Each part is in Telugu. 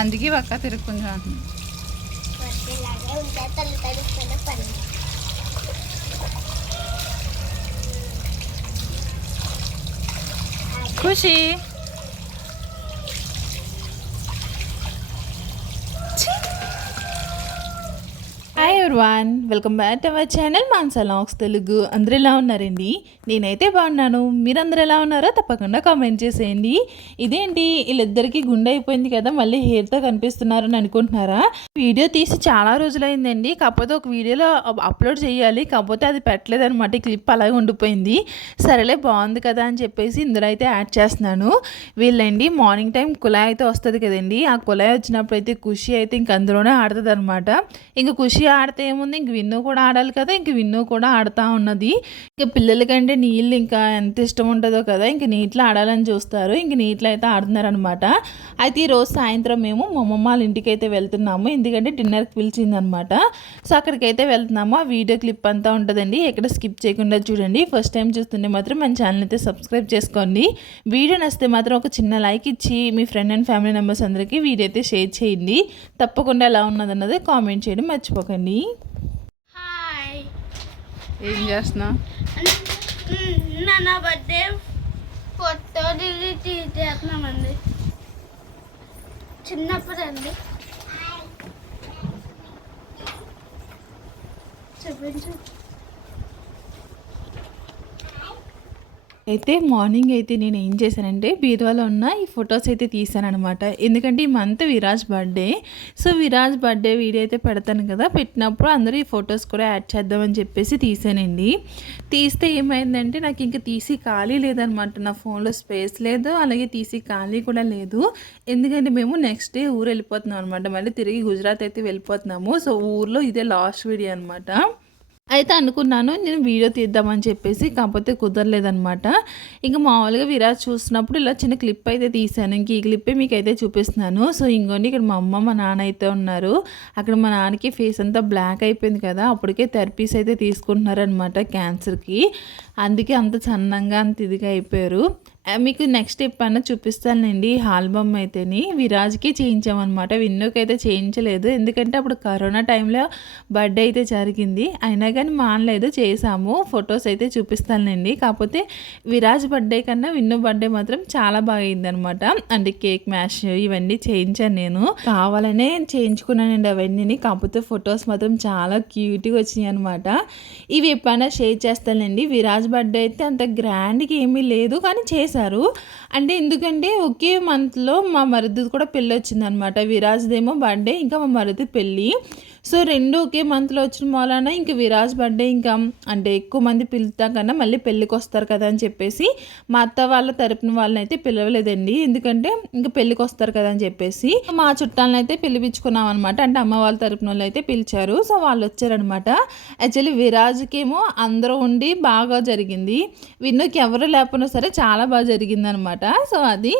అందుకే పక్క తిరుక్కుంటా అంటున్నా. Khushi hi everyone, welcome back to our channel Mansa logs Telugu. అందరూ ఎలా ఉన్నారండి? నేనైతే బాగున్నాను. మీరందరూ ఎలా ఉన్నారో తప్పకుండా కామెంట్ చేసేయండి. ఇదేంటి వీళ్ళిద్దరికీ గుండె అయిపోయింది కదా, మళ్ళీ హెయిర్తో కనిపిస్తున్నారని అనుకుంటున్నారా? వీడియో తీసి చాలా రోజులైందండి. కాకపోతే ఒక వీడియోలో అప్లోడ్ చేయాలి, కాకపోతే అది పెట్టలేదనమాట. ఈ క్లిప్ అలాగే ఉండిపోయింది. సరేలే బాగుంది కదా అని చెప్పేసి ఇందులో అయితే యాడ్ చేస్తున్నాను. వీళ్ళండి మార్నింగ్ టైం కుళాయి అయితే వస్తుంది కదండి, ఆ కుళాయి వచ్చినప్పుడు అయితే ఖుషి అయితే ఇంక అందులోనే ఆడుతుంది అనమాట. ఇంక ఖుషి ఆడితే ఏముంది, ఇంక విన్ను కూడా ఆడాలి కదా, ఇంక విన్ను కూడా ఆడుతూ ఉన్నది. ఇంక పిల్లలకంటే నీళ్ళు ఇంకా ఎంత ఇష్టం ఉంటుందో కదా, ఇంక నీటిలో ఆడాలని చూస్తారు. ఇంక నీటిలో అయితే ఆడుతున్నారు అనమాట. అయితే ఈరోజు సాయంత్రం మేము మా అమ్మమ్మ వాళ్ళ ఇంటికి అయితే వెళ్తున్నాము, ఎందుకంటే డిన్నర్కి పిలిచిందనమాట. సో అక్కడికైతే వెళ్తున్నాము. ఆ వీడియో క్లిప్ అంతా ఉంటుందండి, ఎక్కడ స్కిప్ చేయకుండా చూడండి. ఫస్ట్ టైం చూస్తుంటే మాత్రం మన ఛానల్ అయితే సబ్స్క్రైబ్ చేసుకోండి. వీడియో నచ్చితే మాత్రం ఒక చిన్న లైక్ ఇచ్చి మీ ఫ్రెండ్ అండ్ ఫ్యామిలీ మెంబర్స్ అందరికీ వీడియో అయితే షేర్ చేయండి. తప్పకుండా ఎలా ఉన్నదన్నది కామెంట్ చేయడం మర్చిపోకండి. హాయ్, ఏం చేస్తున్నా? నా బర్త్డే ఫోటో తీసేస్తున్నామండి. చిన్నప్పుడు అండి. చూపించు. అయితే మార్నింగ్ అయితే నేను ఏం చేశానంటే బీరువాలో ఉన్న ఈ ఫొటోస్ అయితే తీసాను అనమాట. ఎందుకంటే ఈ month Viraj birthday. So Viraj birthday video అయితే పెడతాను కదా, పెట్టినప్పుడు అందరూ ఈ ఫొటోస్ కూడా యాడ్ చేద్దామని చెప్పేసి తీసానండి. తీస్తే ఏమైందంటే నాకు ఇంకా తీసి ఖాళీ లేదనమాట. నా ఫోన్లో స్పేస్ లేదు, అలాగే తీసి ఖాళీ కూడా లేదు. ఎందుకంటే మేము నెక్స్ట్ డే ఊరు వెళ్ళిపోతున్నాం అనమాట. మళ్ళీ తిరిగి గుజరాత్ అయితే వెళ్ళిపోతున్నాము. సో ఊర్లో ఇదే లాస్ట్ వీడియో అనమాట. అయితే అనుకున్నాను నేను వీడియో తీద్దామని చెప్పేసి, కాకపోతే కుదరలేదనమాట. ఇంకా మామూలుగా విరాజ్ చూసినప్పుడు ఇలా చిన్న క్లిప్ అయితే తీసాను. ఇంక ఈ క్లిప్పే మీకు అయితే చూపిస్తున్నాను. సో ఇంకోండి ఇక్కడ మా అమ్మ మా నాన్న అయితే ఉన్నారు. అక్కడ మా నాన్నకి ఫేస్ అంతా బ్లాక్ అయిపోయింది కదా, అప్పటికే థెరపీస్ అయితే తీసుకుంటున్నారనమాట క్యాన్సర్కి. అందుకే అంత సన్నంగా అంత ఇదిగా అయిపోయారు. మీకు నెక్స్ట్ ఎప్పుడన్నా చూపిస్తానండి. ఆల్బమ్ అయితేని విరాజ్కి చేయించామన్నమాట, విన్నుకి అయితే చేయించలేదు. ఎందుకంటే అప్పుడు కరోనా టైంలో బర్త్డే అయితే జరిగింది, అయినా కానీ మానలేదు, చేసాము. ఫొటోస్ అయితే చూపిస్తానండి. కాకపోతే విరాజ్ బర్త్డే కన్నా విన్ను బర్త్డే మాత్రం చాలా బాగా అయిందనమాట. అంటే కేక్ మ్యాష్ ఇవన్నీ చేయించాను, నేను కావాలనే చేయించుకున్నానండి అవన్నీ. కాకపోతే ఫొటోస్ మాత్రం చాలా క్యూట్గా వచ్చినాయి అనమాట. ఇవి ఎప్పుడైనా షేర్ చేస్తానండి. విరాజ్ బర్త్డే అయితే అంత గ్రాండ్గా ఏమీ లేదు, కానీ చేశాను. అంటే ఎందుకంటే ఒకే మంత్లో మా మరిదిది కూడా పెళ్ళి వచ్చిందనమాట. విరాజ్దేమో బర్త్డే, ఇంకా మా మరిది పెళ్ళి. సో రెండు ఒకే మంత్లో వచ్చిన మూలాన ఇంకా విరాజ్ బర్త్డే ఇంకా అంటే ఎక్కువ మంది పిలుతాం కన్నా మళ్ళీ పెళ్ళికి వస్తారు కదా అని చెప్పేసి మా అత్త వాళ్ళ తరపున వాళ్ళని అయితే పిలవలేదండి. ఎందుకంటే ఇంకా పెళ్ళికి వస్తారు కదా అని చెప్పేసి మా చుట్టాలను అయితే పిలిపించుకున్నాం అనమాట. అంటే అమ్మ వాళ్ళ తరపున వాళ్ళు అయితే పిలిచారు. సో వాళ్ళు వచ్చారనమాట. యాక్చువల్లీ విరాజ్కేమో అందరూ ఉండి బాగా జరిగింది, విన్నుకి ఎవరు లేకపోయినా సరే చాలా బాగా జరిగిందనమాట. సో అది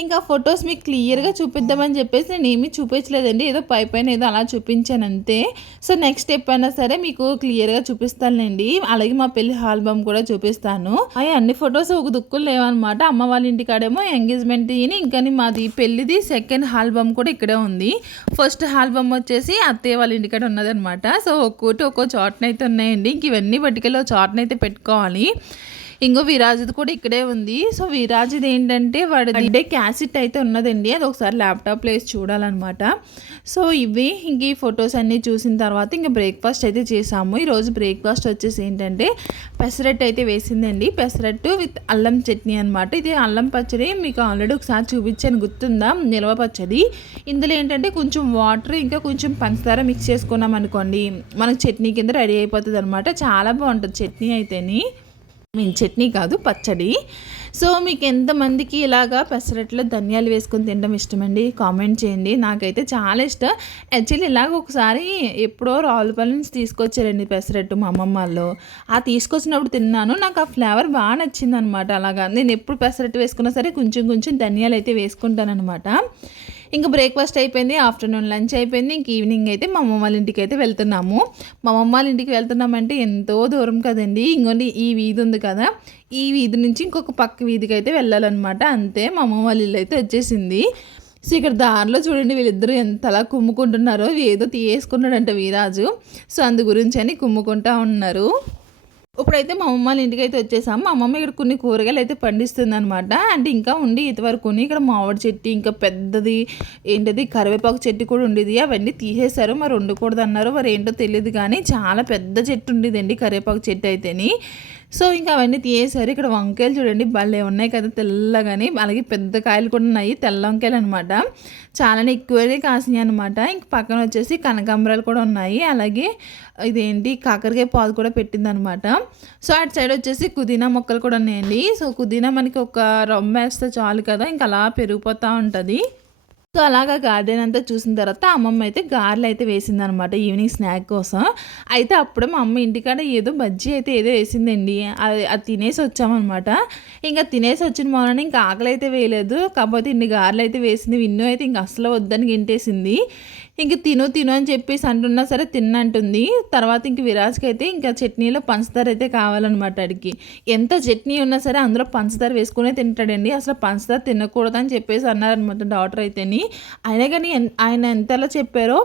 ఇంకా ఫొటోస్ మీకు క్లియర్గా చూపిద్దామని చెప్పేసి నేను ఏమీ చూపించలేదండి, ఏదో పైన ఏదో అలా చూపించాను అంతే. సో నెక్స్ట్ ఎప్పుడైనా సరే మీకు క్లియర్గా చూపిస్తానండి. అలాగే మా పెళ్లి ఆల్బమ్ కూడా చూపిస్తాను. అన్ని ఫొటోస్ ఒక దుక్కులు లేవన్నమాట. అమ్మ వాళ్ళ ఇంటికాడేమో ఎంగేజ్మెంట్ ఇంకా మాది పెళ్లిది సెకండ్ ఆల్బమ్ కూడా ఇక్కడే ఉంది. ఫస్ట్ ఆల్బమ్ వచ్చేసి అత్తయ్య వాళ్ళ ఇంటికాడ ఉన్నదనమాట. సో ఒక్కోటి ఒక్కో చోటనైతే ఉన్నాయండి. ఇంక ఇవన్నీ పట్టుకెళ్ళి ఒక చోటనైతే పెట్టుకోవాలి. ఇంకో విరాజ్ది కూడా ఇక్కడే ఉంది. సో విరాజ్ది ఏంటంటే వాడి బర్త్డే క్యాసెట్ అయితే ఉన్నదండి, అది ఒకసారి ల్యాప్టాప్లో వేసి చూడాలన్నమాట. సో ఇవి ఇంక ఈ ఫొటోస్ అన్నీ చూసిన తర్వాత ఇంకా బ్రేక్ఫాస్ట్ అయితే చేసాము. ఈరోజు బ్రేక్ఫాస్ట్ వచ్చేసి ఏంటంటే పెసరట్టు అయితే వేసిందండి. పెసరట్టు విత్ అల్లం చట్నీ అనమాట. ఇది అల్లం పచ్చడి మీకు ఆల్రెడీ ఒకసారి చూపించాను, గుర్తుందా? నిల్వ పచ్చడి. ఇందులో ఏంటంటే కొంచెం వాటర్ ఇంకా కొంచెం పంచదార మిక్స్ చేసుకున్నాం అనుకోండి, మనకు చట్నీ కింద రెడీ అయిపోతుంది అనమాట. చాలా బాగుంటుంది చట్నీ అయితేని, చట్నీ కాదు పచ్చడి. సో మీకు ఎంతమందికి ఇలాగా పెసరట్లో ధనియాలు వేసుకొని తినడం ఇష్టమండి? కామెంట్ చేయండి. నాకైతే చాలా ఇష్టం. యాక్చువల్లీ ఇలాగ ఒకసారి ఎప్పుడో రావులపల్లి నుంచి తీసుకొచ్చారండి పెసరట్టు మా అమ్మమ్మ వాళ్ళు. ఆ తీసుకొచ్చినప్పుడు తిన్నాను, నాకు ఆ ఫ్లేవర్ బాగా నచ్చింది అనమాట. అలాగా నేను ఎప్పుడు పెసరట్టు వేసుకున్నా సరే కొంచెం కొంచెం ధనియాలు అయితే వేసుకుంటాను అనమాట. ఇంకా బ్రేక్ఫాస్ట్ అయిపోయింది, ఆఫ్టర్నూన్ లంచ్ అయిపోయింది. ఇంక ఈవినింగ్ అయితే మా అమ్మమ్మ వాళ్ళ ఇంటికి అయితే వెళ్తున్నాము. మా అమ్మమ్మ వాళ్ళ ఇంటికి వెళ్తున్నామంటే ఎంతో దూరం కదండి. ఇంకోండి ఈ వీధి ఉంది కదా, ఈ వీధి నుంచి ఇంకొక పక్క వీధికి అయితే వెళ్ళాలన్నమాట. అంతే మా అమ్మమ్మ వాళ్ళ ఇల్లు అయితే వచ్చేసింది. సో ఇక్కడ దారిలో చూడండి వీళ్ళిద్దరూ ఎంతలా కుమ్ముకుంటున్నారో, ఏదో తీయేసుకున్నాడంట వీరాజు. సో అందు గురించి అని కుమ్ముకుంటా ఉన్నారు. ఇప్పుడైతే మా అమ్మ వాళ్ళ ఇంటికి అయితే వచ్చేసాము. మా అమ్మమ్మ ఇక్కడ కొన్ని కూరగాయలు అయితే పండిస్తుంది అనమాట. అంటే ఇంకా ఉండి ఇంతవరకు ఇక్కడ మామిడి చెట్టు, ఇంకా పెద్దది ఏంటది కరివేపాకు చెట్టు కూడా ఉండేది. అవన్నీ తీసేశారు, మరి ఉండకూడదు అన్నారు, మరి ఏంటో తెలియదు. కానీ చాలా పెద్ద చెట్టు ఉండేదండి కరివేపాకు చెట్టు అయితేని. సో ఇంకా అవన్నీ తీసేశారు. ఇక్కడ వంకాయలు చూడండి భలే ఉన్నాయి కదా తెల్లగాని, అలాగే పెద్ద కాయలు కూడా ఉన్నాయి, తెల్ల వంకాయలు అనమాట. చాలానే ఎక్కువనే కాసినాయి అనమాట. ఇంక పక్కన వచ్చేసి కనకాంబరాలు కూడా ఉన్నాయి, అలాగే ఇదేంటి కాకరకాయ పాదు కూడా పెట్టింది అనమాట. సో అటు సైడ్ వచ్చేసి పుదీనా మొక్కలు కూడా ఉన్నాయండి. సో పుదీనా మనకి ఒక రొమ్మ వేస్తే చాలు కదా, ఇంకా అలా పెరిగిపోతూ ఉంటుంది. సో అలాగా గార్డెన్ అంతా చూసిన తర్వాత అమ్మమ్మ అయితే గారెలు అయితే వేసిందనమాట ఈవినింగ్ స్నాక్ కోసం. అయితే అప్పుడే మా అమ్మ ఇంటికాడ ఏదో బజ్జీ అయితే ఏదో వేసిందండి. అది తినేసి వచ్చామన్నమాట. ఇంకా తినేసి వచ్చిన మొన్న ఇంకా ఆకలి అయితే వేయలేదు, కాకపోతే ఇన్ని గారెలు అయితే వేసింది. విన్ను అయితే ఇంక అసలు వద్దని గింటేసింది. ఇంక తిను అని చెప్పేసి అంటున్నా సరే తిన్నంటుంది. తర్వాత ఇంక విరాజ్కి అయితే ఇంకా చట్నీలో పంచదార అయితే కావాలన్నమాట. అడిగి ఎంత చట్నీ ఉన్నా సరే అందులో పంచదార వేసుకునే తింటాడండి. అసలు పంచదార తినకూడదని చెప్పేసి అన్నారనమాట డాక్టర్ అయితేని. అయినా కానీ ఆయన ఎంతలా చెప్పారో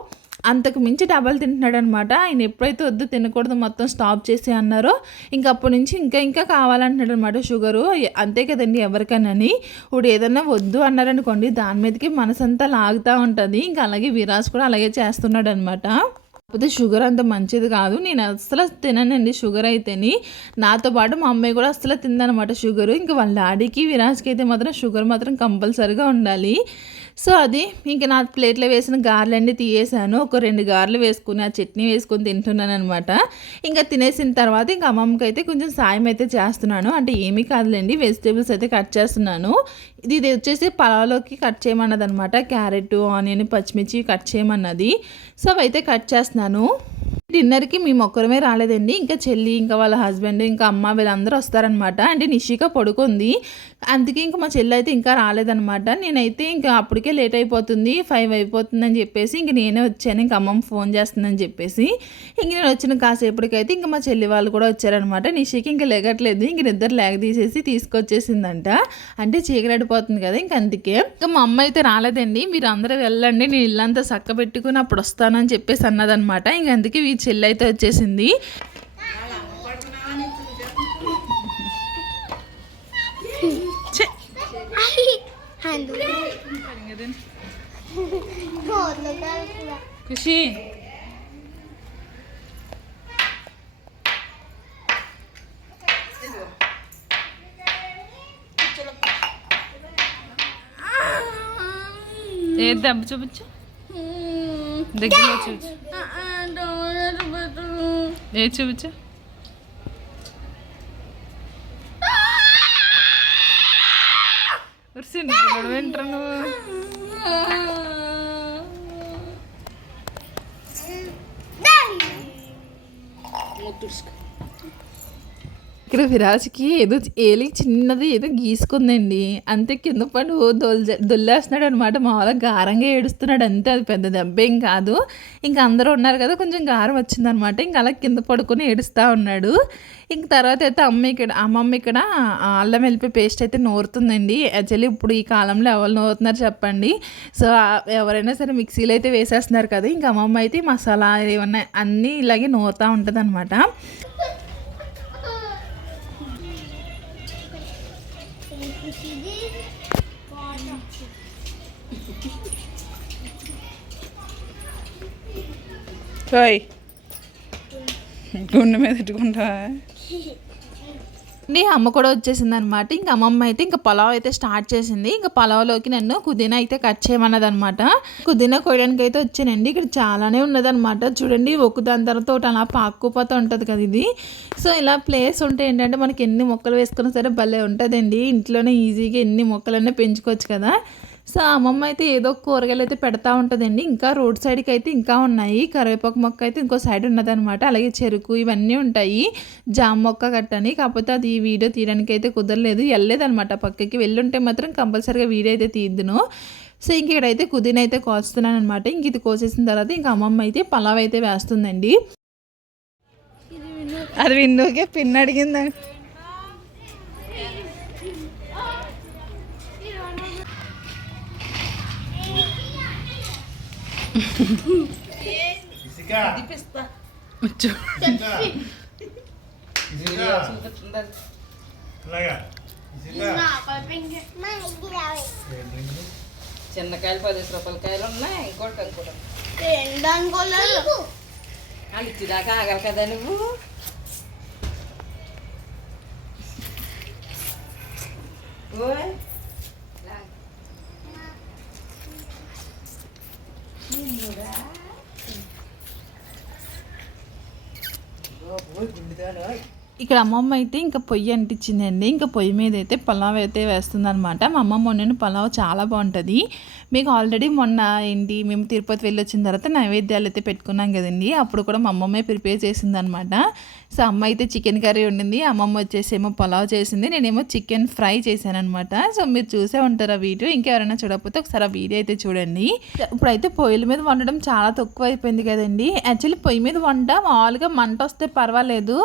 అంతకు మించి డబల్ తింటున్నాడు అనమాట. ఆయన ఎప్పుడైతే వద్దు తినకూడదు మొత్తం స్టాప్ చేసి అన్నారో ఇంక అప్పటి నుంచి ఇంకా కావాలంటున్నాడు అనమాట షుగరు. అంతే కదండి ఎవరికైనాని. ఇప్పుడు ఏదన్నా వద్దు అన్నారనుకోండి దాని మీదకి మనసంతా లాగుతూ ఉంటుంది. ఇంకా అలాగే విరాజ్ కూడా అలాగే చేస్తున్నాడు అనమాట. కాకపోతే షుగర్ అంత మంచిది కాదు, నేను అస్సలు తిననండి షుగర్ అయితేని. నాతో పాటు మా అమ్మాయి కూడా అస్సలు తిందనమాట షుగరు. ఇంకా వాళ్ళ డాడీకి విరాజ్కి అయితే మాత్రం షుగర్ మాత్రం కంపల్సరీగా ఉండాలి. సో అది ఇంక నా ప్లేట్లో వేసిన గారెలన్నీ తీయేసాను. ఒక 2 గారెలు వేసుకుని ఆ చట్నీ వేసుకొని తింటున్నాను అనమాట. ఇంకా తినేసిన తర్వాత ఇంకా అమ్మమ్మకి అయితే కొంచెం సాయం అయితే చేస్తున్నాను. అంటే ఏమీ కాదులేండి, వెజిటేబుల్స్ అయితే కట్ చేస్తున్నాను. ఇది వచ్చేసి పలావ్లోకి కట్ చేయమన్నది అనమాట. క్యారెట్, ఆనియన్, పచ్చిమిర్చి కట్ చేయమన్నది. సో అవైతే కట్ చేస్తున్నాను. డిన్నర్కి మేము ఒక్కరమే రాలేదండి, ఇంకా చెల్లి, ఇంకా వాళ్ళ హస్బెండ్, ఇంకా అమ్మ వీళ్ళందరూ వస్తారనమాట. అంటే నిషిక పడుకుంది, అందుకే ఇంకా మా చెల్లి అయితే ఇంకా రాలేదనమాట. నేనైతే ఇంకా అప్పటికే లేట్ అయిపోతుంది, 5 అయిపోతుందని చెప్పేసి ఇంక నేనే వచ్చాను. ఇంక అమ్మమ్మ ఫోన్ చేస్తుందని చెప్పేసి ఇంక నేను వచ్చిన కాసేపటికైతే ఇంకా మా చెల్లి వాళ్ళు కూడా వచ్చారనమాట. నిషికి ఇంకా లేగట్లేదు, ఇంక నిద్ర లేక తీసేసి తీసుకొచ్చేసిందంట. అంటే చీకరడిపోతుంది కదా, ఇంక అందుకే. ఇంకా మా అమ్మ అయితే రాలేదండి. మీరు అందరూ వెళ్ళండి, నేను ఇల్లంతా చక్క పెట్టుకుని అప్పుడు వస్తానని చెప్పేసి అన్నదనమాట. ఇంక అందుకే ఈ చెల్లి అయితే వచ్చేసింది. ఖుషి ఏ దెబ్బ చూపించు, దగ్గరలో చూపించు, ఏ చూపించు. వింటారు నువ్వు. ఇక్కడ విరాజ్కి ఏదో ఏలి చిన్నది ఏదో గీసుకుందండి, అంతే కింద పడు దొల్లేస్తున్నాడు అనమాట. మామూలుగా గారంగా ఏడుస్తున్నాడు అంతే, అది పెద్ద దెబ్బేం కాదు. ఇంకా అందరూ ఉన్నారు కదా, కొంచెం గారం వచ్చిందనమాట. ఇంకా అలా కింద పడుకొని ఏడుస్తూ ఉన్నాడు. ఇంక తర్వాత అయితే అమ్మమ్మ ఇక్కడ అల్లం వెల్లిపాయ పేస్ట్ అయితే నూరుతుందండి. యాక్చువల్లీ ఇప్పుడు ఈ కాలంలో ఎవరు నూరుతున్నారు చెప్పండి. సో ఎవరైనా సరే మిక్సీలో అయితే వేసేస్తున్నారు కదా, ఇంకా అమ్మమ్మ అయితే మసాలా ఏమన్నా అన్నీ ఇలాగే నూరుతూ ఉంటుంది అనమాట. గుండె మీద పెట్టుకుంటా అమ్మ కూడా వచ్చేసింది అనమాట. ఇంకా అమ్మమ్మ అయితే ఇంకా పలావ్ అయితే స్టార్ట్ చేసింది. ఇంకా పలావ్లోకి నన్ను పుదీనా అయితే కట్ చేయమన్నది అనమాట. పుదీనా కోయడానికి అయితే వచ్చానండి. ఇక్కడ చాలానే ఉన్నదనమాట. చూడండి దాని తర్వాత ఒకటి అలా పాక్కుపోతూ ఉంటుంది కదా ఇది. సో ఇలా ప్లేస్ ఉంటే ఏంటంటే మనకి ఎన్ని మొక్కలు వేసుకున్నా సరే భలే ఉంటుందండి. ఇంట్లోనే ఈజీగా ఎన్ని మొక్కలన్నీ పెంచుకోవచ్చు కదా. సో అమ్మమ్మ అయితే ఏదో కూరగాయలు అయితే పెడతా ఉంటుందండి. ఇంకా రోడ్ సైడ్కి అయితే ఇంకా ఉన్నాయి. కరివేపాకు మొక్క అయితే ఇంకో సైడ్ ఉన్నదనమాట. అలాగే చెరుకు ఇవన్నీ ఉంటాయి, జామ మొక్క కట్టని. కాకపోతే అది ఈ వీడియో తీయడానికి అయితే కుదరలేదు, వెళ్ళలేదనమాట పక్కకి. వెళ్ళుంటే మాత్రం కంపల్సరీగా వీడియో అయితే తీద్దును. సో ఇంక ఇక్కడైతే కుదిన అయితే కోస్తున్నాను అనమాట. ఇంక ఇది కోసేసిన తర్వాత ఇంకా అమ్మమ్మ అయితే పలావ్ అయితే వేస్తుందండి. అది విన్నుకే పిన్ అడిగిందండి. చిన్నకాయలు 10 రూపాయల కాయలు ఉన్నాయి. ఇంకోటి అనుకోవడం అనుకోలేదు. వాళ్ళు ఇచ్చిదాకా ఆగలి కదా నువ్వు. ఓయ్ గుండుదాను. ఇక్కడ అమ్మమ్మ అయితే ఇంకా పొయ్యి అంటించిందండి. ఇంకా పొయ్యి మీద అయితే పలావ్ అయితే వేస్తుందనమాట. మా అమ్మమ్మ వండిన పలావ్ చాలా బాగుంటుంది. మీకు ఆల్రెడీ మొన్న మేము తిరుపతి వెళ్ళి వచ్చిన తర్వాత నైవేద్యాలు అయితే పెట్టుకున్నాం కదండి. అప్పుడు కూడా మా అమ్మమ్మే ప్రిపేర్ చేసిందనమాట. సో అమ్మ అయితే చికెన్ కర్రీ వండింది, అమ్మమ్మ వచ్చేసేమో పలావ్ చేసింది, నేనేమో చికెన్ ఫ్రై చేశాను అనమాట. సో మీరు చూసే ఉంటారు ఆ వీడియో. ఇంకెవరైనా చూడకపోతే ఒకసారి ఆ వీడియో అయితే చూడండి. ఇప్పుడైతే పొయ్యిల మీద వండడం చాలా తక్కువ అయిపోయింది కదండి. యాక్చువల్లీ పొయ్యి మీద వంట మామూలుగా మంట వస్తే పర్వాలేదు,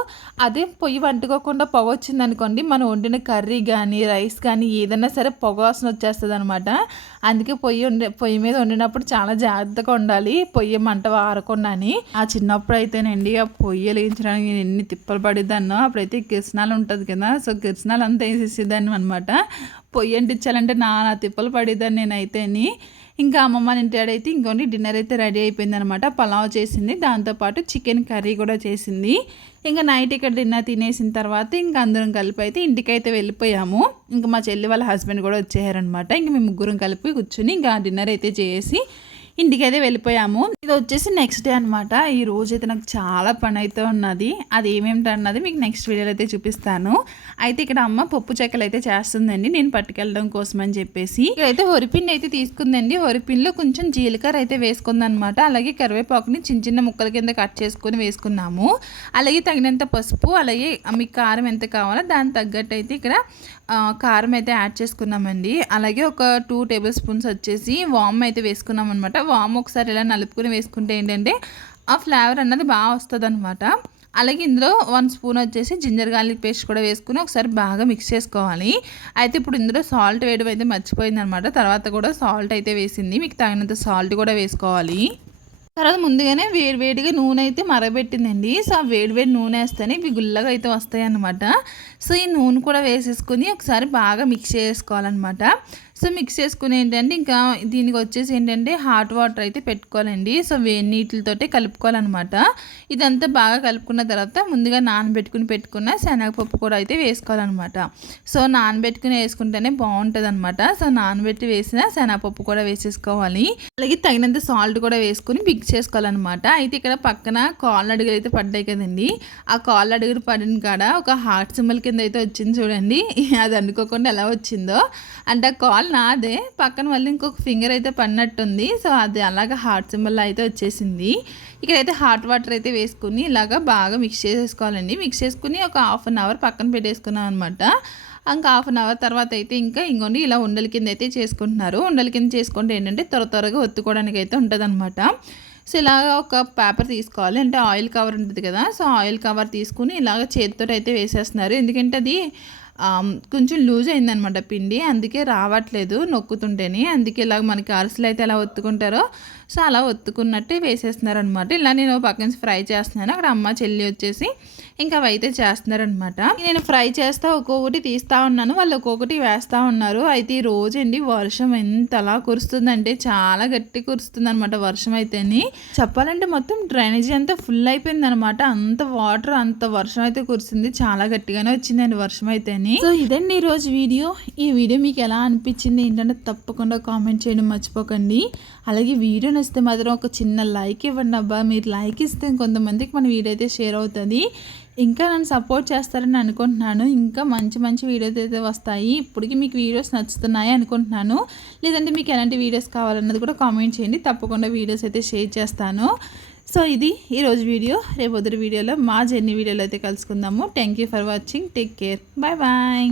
అదే పొయ్యి వండుకోకుండా పొగ వచ్చింది అనుకోండి, మనం వండిన కర్రీ కానీ రైస్ కానీ ఏదైనా సరే పొగ వాసన వచ్చేస్తుంది అనమాట. అందుకే పొయ్యి మీద వండినప్పుడు చాలా జాగ్రత్తగా ఉండాలి, పొయ్యి మంట ఆరకుండా అని. ఆ చిన్నప్పుడు అయితేనండి ఆ పొయ్యి వెలిగించడానికి నేను ఎన్ని తిప్పలు పడిద్దాన్నో. అప్పుడైతే కిరసనాలు ఉంటుంది కదా, సో కిరసనాలు అంతా వేసేసేదాన్ని అనమాట. పొయ్యి అంటించాలంటే నా తిప్పలు పడిద్దాన్ని నేనైతేని. ఇంకా అమ్మమ్మ ఇంటికాడైతే ఇంకోటి డిన్నర్ అయితే రెడీ అయిపోయింది అనమాట. పలావ్ చేసింది, దాంతోపాటు చికెన్ కర్రీ కూడా చేసింది. ఇంకా నైట్ ఇక్కడ డిన్నర్ తినేసిన తర్వాత ఇంకా అందరం కలిపి అయితే ఇంటికైతే వెళ్ళిపోయాము. ఇంకా మా చెల్లి వాళ్ళ హస్బెండ్ కూడా వచ్చేయారనమాట. ఇంకా మేము ముగ్గురం కలిపి కూర్చుని ఇంకా డిన్నర్ అయితే చేసి ఇంటికైతే వెళ్ళిపోయాము. ఇది వచ్చేసి నెక్స్ట్ డే అనమాట. ఈ రోజు అయితే నాకు చాలా పని అయితే ఉన్నది. అది ఏమేమిటి అన్నది మీకు నెక్స్ట్ వీడియోలో అయితే చూపిస్తాను. అయితే ఇక్కడ అమ్మ పప్పు చెక్కలు అయితే చేస్తుందండి, నేను పట్టుకెళ్ళడం కోసం అని చెప్పేసి. ఇక్కడైతే వరిపిండి అయితే తీసుకుందండి. వరిపిండిలో కొంచెం జీలకర్ర అయితే వేసుకుందనమాట. అలాగే కరివేపాకుని చిన్న చిన్న ముక్కల కింద కట్ చేసుకొని వేసుకున్నాము. అలాగే తగినంత పసుపు, అలాగే మీకు కారం ఎంత కావాలో దానికి తగ్గట్టు అయితే ఇక్కడ కారం అయితే యాడ్ చేసుకున్నామండి. అలాగే ఒక 2 టేబుల్ స్పూన్స్ వచ్చేసి వామ్ అయితే వేసుకున్నాం అనమాట. వామ్ ఒకసారి ఇలా నలుపుకొని వేసుకుంటే ఏంటంటే ఆ ఫ్లేవర్ అన్నది బాగా వస్తుంది అనమాట. అలాగే ఇందులో 1 స్పూన్ వచ్చేసి జింజర్ గార్లిక్ పేస్ట్ కూడా వేసుకుని ఒకసారి బాగా మిక్స్ చేసుకోవాలి. అయితే ఇప్పుడు ఇందులో సాల్ట్ వేయడం అయితే మర్చిపోయింది అనమాట. తర్వాత కూడా సాల్ట్ అయితే వేసింది, మీకు తగినంత సాల్ట్ కూడా వేసుకోవాలి. తర్వాత ముందుగానే వేడివేడిగా నూనె అయితే మరగబెట్టిందండి. సో ఆ వేడివేడి నూనె వేస్తేనే ఇవి గుల్లగా అయితే వస్తాయి అన్నమాట. సో ఈ నూనె కూడా వేసేసుకొని ఒకసారి బాగా మిక్స్ చేసుకోవాలన్నమాట. సో మిక్స్ చేసుకుని ఏంటంటే ఇంకా దీనికి వచ్చేసి ఏంటంటే హాట్ వాటర్ అయితే పెట్టుకోవాలండి. సో వేడి నీటితోటే కలుపుకోవాలన్నమాట. ఇదంతా బాగా కలుపుకున్న తర్వాత ముందుగా పెట్టుకున్న శనగపప్పు కూడా అయితే వేసుకోవాలన్నమాట. సో నానబెట్టుకుని వేసుకుంటేనే బాగుంటుంది అనమాట. సో నానబెట్టి వేసిన శనగపప్పు కూడా వేసేసుకోవాలి. అలాగే తగినంత సాల్ట్ కూడా వేసుకుని మిక్స్ చేసుకోవాలన్నమాట. అయితే ఇక్కడ పక్కన కాళ్ళు అడుగులు అయితే పడ్డాయి కదండి. ఆ కాళ్ళు అడుగులు పడిన కాడ ఒక హార్ట్ సింబల్ కింద అయితే వచ్చింది చూడండి. అది అనుకోకుండా ఎలా వచ్చిందో అంటే ఆ కాల్ నాదే, పక్కన మళ్ళీ ఇంకొక ఫింగర్ అయితే పడినట్టుంది. సో అది అలాగా హార్ట్ సింబల్ అయితే వచ్చేసింది. ఇక్కడైతే హాట్ వాటర్ అయితే వేసుకుని ఇలాగా బాగా మిక్స్ చేసేసుకోవాలండి. మిక్స్ చేసుకుని ఒక 1/2 అవర్ పక్కన పెట్టేసుకున్నాం అనమాట. ఇంకా 1/2 అవర్ తర్వాత అయితే ఇంకోండి ఇలా ఉండల కింద అయితే చేసుకుంటున్నారు. ఉండల కింద చేసుకుంటే ఏంటంటే త్వరగా ఒత్తుకోవడానికి అయితే ఉంటుంది అనమాట. సో ఇలాగ ఒక పేపర్ తీసుకోవాలి, అంటే ఆయిల్ కవర్ ఉంటుంది కదా. సో ఆయిల్ కవర్ తీసుకుని ఇలాగ చేతితో అయితే వేసేస్తున్నారు. ఎందుకంటే అది కొంచెం లూజ్ అయిందనమాట పిండి, అందుకే రావట్లేదు నొక్కుతుంటేనే. అందుకే ఇలాగ మనకి అరిసెలు అయితే ఎలా ఒత్తుకుంటారో సో అలా ఒత్తుకున్నట్టు వేసేస్తున్నారు అనమాట. ఇలా నేను పక్క నుంచి ఫ్రై చేస్తున్నాను, అక్కడ అమ్మ చెల్లి వచ్చేసి ఇంకా అవి అయితే చేస్తున్నారనమాట. నేను ఫ్రై చేస్తా ఒక్కొక్కటి తీస్తూ ఉన్నాను, వాళ్ళు ఒక్కొక్కటి వేస్తూ ఉన్నారు. అయితే ఈ రోజు అండి వర్షం ఎంతలా కురుస్తుందంటే చాలా గట్టి కురుస్తుంది అనమాట వర్షం అయితేని. చెప్పాలంటే మొత్తం డ్రైనేజీ అంతా ఫుల్ అయిపోయింది అనమాట. అంత వాటర్ అంత వర్షం అయితే కురుస్తుంది, చాలా గట్టిగానే వచ్చిందండి వర్షం అయితేని. సో ఇదండి ఈరోజు వీడియో. ఈ వీడియో మీకు ఎలా అనిపించింది ఏంటంటే తప్పకుండా కామెంట్ చేయడం మర్చిపోకండి. అలాగే వీడియో నచ్చితే మాత్రం ఒక చిన్న లైక్ ఇవ్వండి అబ్బా. మీరు లైక్ ఇస్తే కొంతమందికి మన వీడియో అయితే షేర్ అవుతుంది. ఇంకా నన్ను సపోర్ట్ చేస్తారని అనుకుంటున్నాను. ఇంకా మంచి వీడియోస్ అయితే వస్తాయి. ఇప్పటికి మీకు వీడియోస్ నచ్చుతున్నాయి అనుకుంటున్నాను. లేదంటే మీకు ఎలాంటి వీడియోస్ కావాలన్నది కూడా కామెంట్ చేయండి, తప్పకుండా వీడియోస్ అయితే షేర్ చేస్తాను. సో ఇది ఈరోజు వీడియో. రేపు వీడియోలో మా జర్నీ వీడియోలో అయితే కలుసుకుందాము. Thank you for watching. Take care. Bye bye.